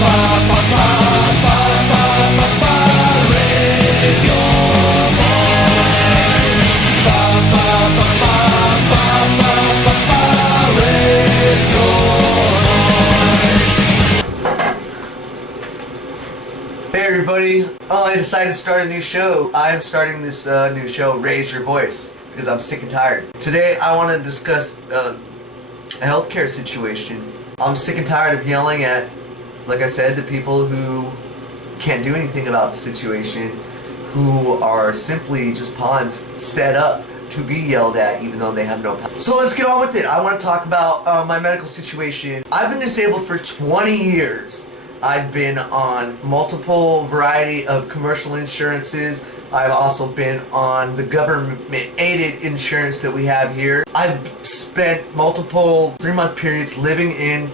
Raise your voice. Raise your voice. Hey everybody! I decided to start a new show. I'm starting this new show, Raise Your Voice, because I'm sick and tired. Today I want to discuss a healthcare situation. I'm sick and tired of yelling at, like I said, the people who can't do anything about the situation, who are simply just pawns set up to be yelled at even though they have no power. So let's get on with it. I want to talk about my medical situation. I've been disabled for 20 years. I've been on multiple variety of commercial insurances. I've also been on the government-aided insurance that we have here. I've spent multiple 3-month periods living in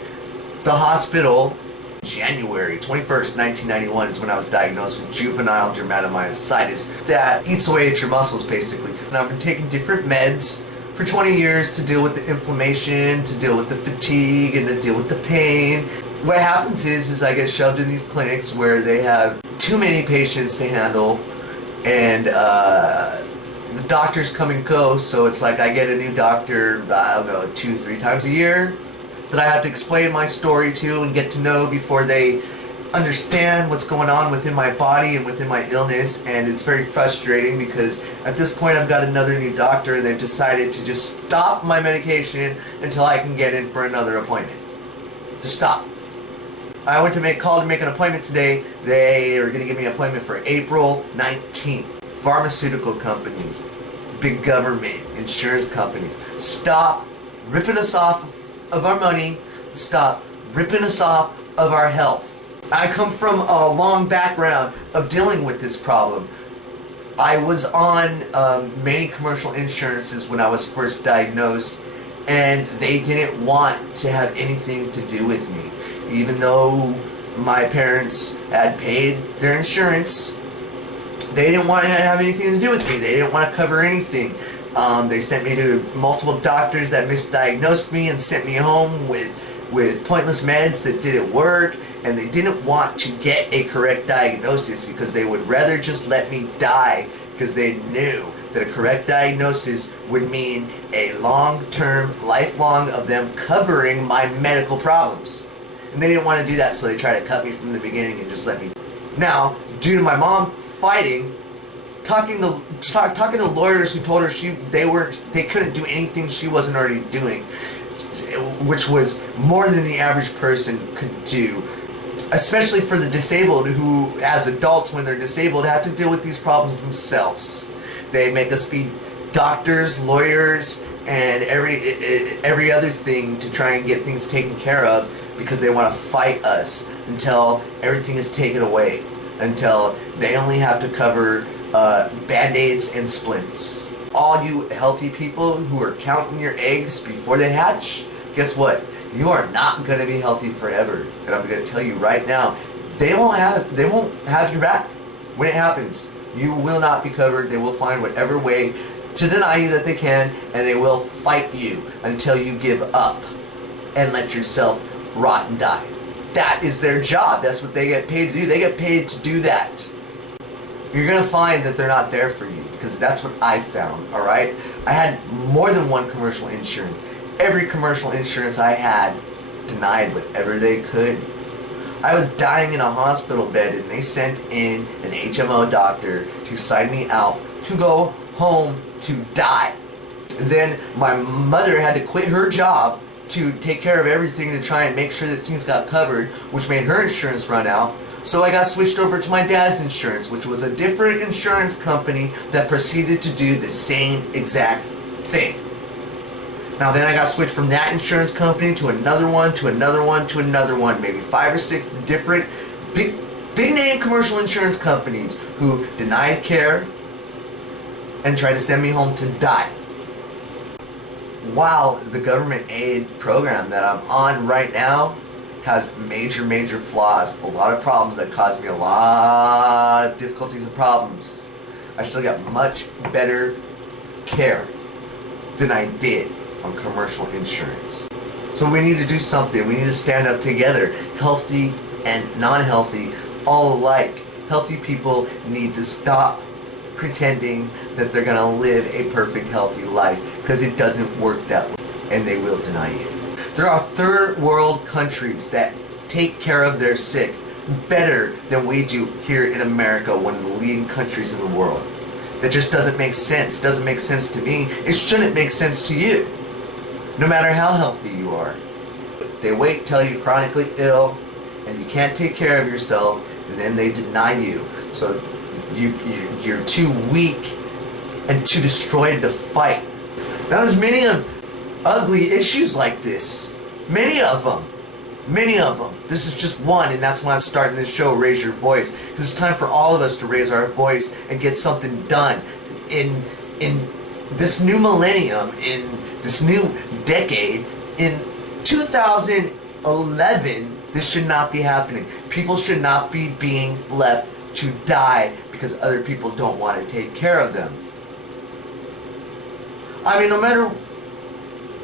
the hospital. January 21st, 1991 is when I was diagnosed with juvenile dermatomyositis that eats away at your muscles basically. And I've been taking different meds for 20 years to deal with the inflammation, to deal with the fatigue, and to deal with the pain. What happens is I get shoved in these clinics where they have too many patients to handle, and the doctors come and go, so it's like I get a new doctor, I don't know, 2-3 times a year that I have to explain my story to and get to know before they understand what's going on within my body and within my illness. And it's very frustrating because at this point I've got another new doctor. They've decided to just stop my medication until I can get in for another appointment. Just stop. I went to call to make an appointment today. They are going to give me an appointment for April 19th. Pharmaceutical companies, big government, insurance companies, stop ripping us off of our money, stop ripping us off of our health. I come from a long background of dealing with this problem. I was on many commercial insurances when I was first diagnosed, and they didn't want to have anything to do with me. Even though my parents had paid their insurance, they didn't want to have anything to do with me. They didn't want to cover anything. They sent me to multiple doctors that misdiagnosed me and sent me home with pointless meds that didn't work, and they didn't want to get a correct diagnosis because they would rather just let me die, because they knew that a correct diagnosis would mean a long-term, lifelong of them covering my medical problems. And they didn't want to do that, so they tried to cut me from the beginning and just let me. Now, due to my mom fighting, talking to lawyers who told her they couldn't do anything she wasn't already doing, which was more than the average person could do, especially for the disabled, who as adults when they're disabled have to deal with these problems themselves. They make us be doctors, lawyers, and every other thing to try and get things taken care of, because they want to fight us until everything is taken away, until they only have to cover band-aids and splints. All you healthy people who are counting your eggs before they hatch, guess what? You are not going to be healthy forever. And I'm going to tell you right now, they won't have your back when it happens. You will not be covered. They will find whatever way to deny you that they can, and they will fight you until you give up and let yourself rot and die. That is their job. That's what they get paid to do. They get paid to do that. You're going to find that they're not there for you, because that's what I found, alright? I had more than one commercial insurance. Every commercial insurance I had denied whatever they could. I was dying in a hospital bed, and they sent in an HMO doctor to sign me out to go home to die. Then my mother had to quit her job to take care of everything to try and make sure that things got covered, which made her insurance run out. So I got switched over to my dad's insurance, which was a different insurance company that proceeded to do the same exact thing. Now then I got switched from that insurance company to another one, to another one, to another one, maybe 5 or 6 different big name commercial insurance companies who denied care and tried to send me home to die. While the government aid program that I'm on right now has major flaws, a lot of problems that caused me a lot of difficulties and problems, I still got much better care than I did on commercial insurance. So we need to do something. We need to stand up together, healthy and non-healthy all alike. Healthy people need to stop pretending that they're gonna live a perfect healthy life, because it doesn't work that way, and they will deny you. There are third world countries that take care of their sick better than we do here in America, one of the leading countries in the world. That just doesn't make sense. Doesn't make sense to me. It shouldn't make sense to you, no matter how healthy you are. They wait till you're chronically ill and you can't take care of yourself, and then they deny you. So you're too weak and too destroyed to fight. Now there's many of ugly issues like this. Many of them. This is just one, and that's why I'm starting this show, Raise Your Voice. Because it's time for all of us to raise our voice and get something done. In this new millennium, in this new decade, in 2011, this should not be happening. People should not be being left to die because other people don't want to take care of them. I mean, no matter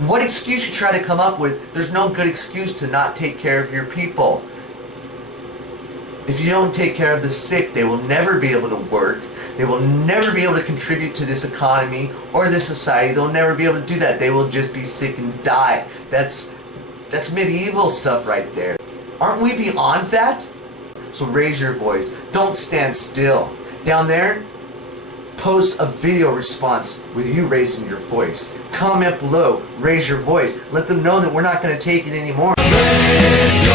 what excuse you try to come up with, there's no good excuse to not take care of your people. If you don't take care of the sick, they will never be able to work. They will never be able to contribute to this economy or this society. They'll never be able to do that. They will just be sick and die. That's medieval stuff right there. Aren't we beyond that? So raise your voice. Don't stand still. Down there, post a video response with you raising your voice. Comment below, raise your voice. Let them know that we're not going to take it anymore. Raise your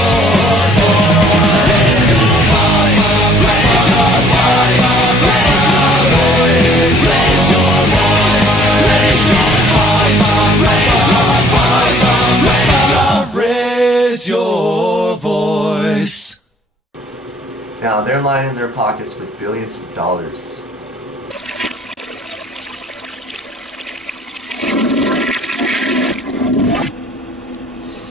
voice. Raise your voice. Raise your voice. Raise your voice. Raise your voice. Raise your voice. Raise your voice. Now they're lining their pockets with billions of dollars.